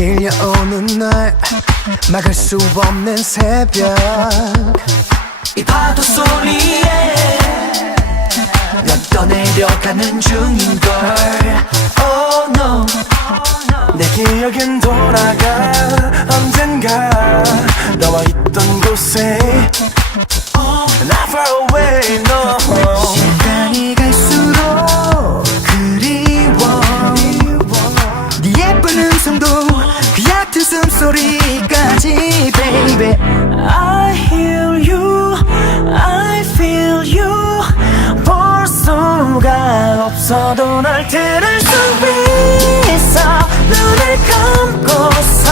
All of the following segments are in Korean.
밀려오는 날 막을 수 없는 새벽 이 파도 소리에 난 떠내려가는 중인걸. Oh no, 내 기억엔 돌아가 언젠가 너와 있던 곳에 Not far away no. 시간이 갈수록 그리워 네 예쁜 음성도 그 얕은 숨소리까지 baby I hear you, I feel you. 볼 수가 없어도 널 들을 수 있어. 눈을 감고서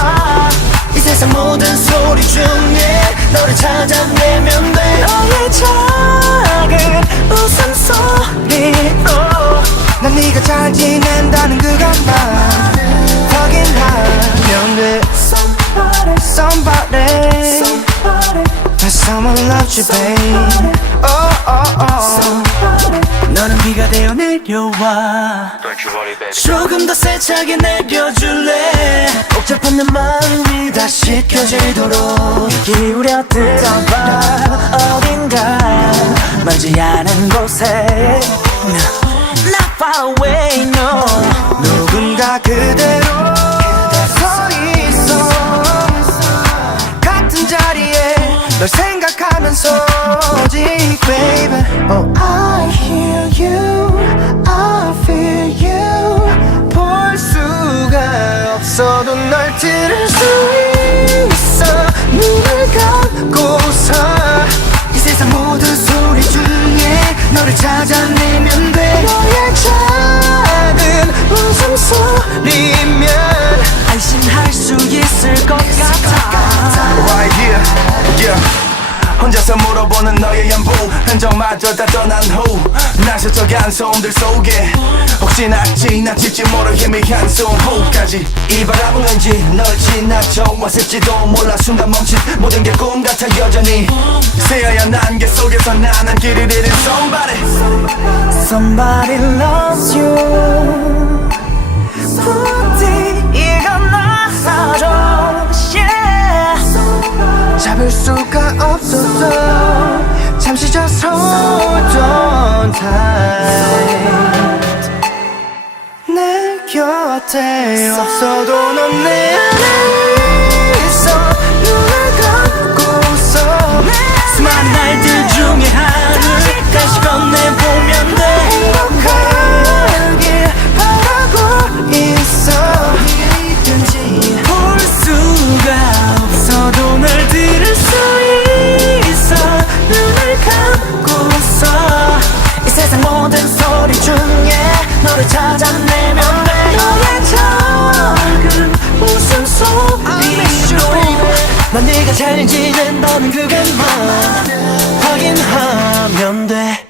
이 세상 모든 소리 중에 너를 찾아내면 돼. 너의 작은 웃음소리로 난 네가 잘 지낸다는 그것만 확인하면 돼 Somebody Someone loves you babe Oh oh oh 너는 비가 되어 내려와. 조금 더 세차게 내려줄래. 복잡한 내 마음이 다시 켜지도록 기울여 들어봐. 어딘가 멀지 않은 곳에 Not far away no. 누군가 그대로 서 있어 같은 자리에 널 생각하면서지 baby Oh I hear you I feel you 볼 수가 없어도 널 들을 수 있어 눈을 감고서 이 세상 모든 소리 중에 너를 찾아내면 돼 너의 작은 웃음소리면 안심할 수 있을 것 같아. Right here, yeah. 혼자서 물어보는 너의 연보 흔적마저 다 떠난 후 날 스쳐간 소음들 속에 혹시나 지나칠지 모를 희미한 소음호까지 이 바람은 왠지 널 지나쳐 왔을지도 몰라 순간 멈춘 모든 게 꿈 같아 여전히 새하얀 안개 속에서 나는 길을 잃은 Somebody loves you. 부디 이건 나사줘. Yeah. 잡을 수가 없었어 잠시 just hold on tight 내 곁에 없어도 넌 내 안에 있어 눈을 감고서 수많은 날들 중에 하루 다시 건네보면 돼. 행복하길 바라고 있어 어디든지 볼 수가 없어도 널 들을 수 있어. 눈을 감고서 이 세상 모든 소리 중에 너를 찾아내면 돼. 너의 작은 웃음소리로 난 네가 잘 지낸다는 그것만 확인하면 돼.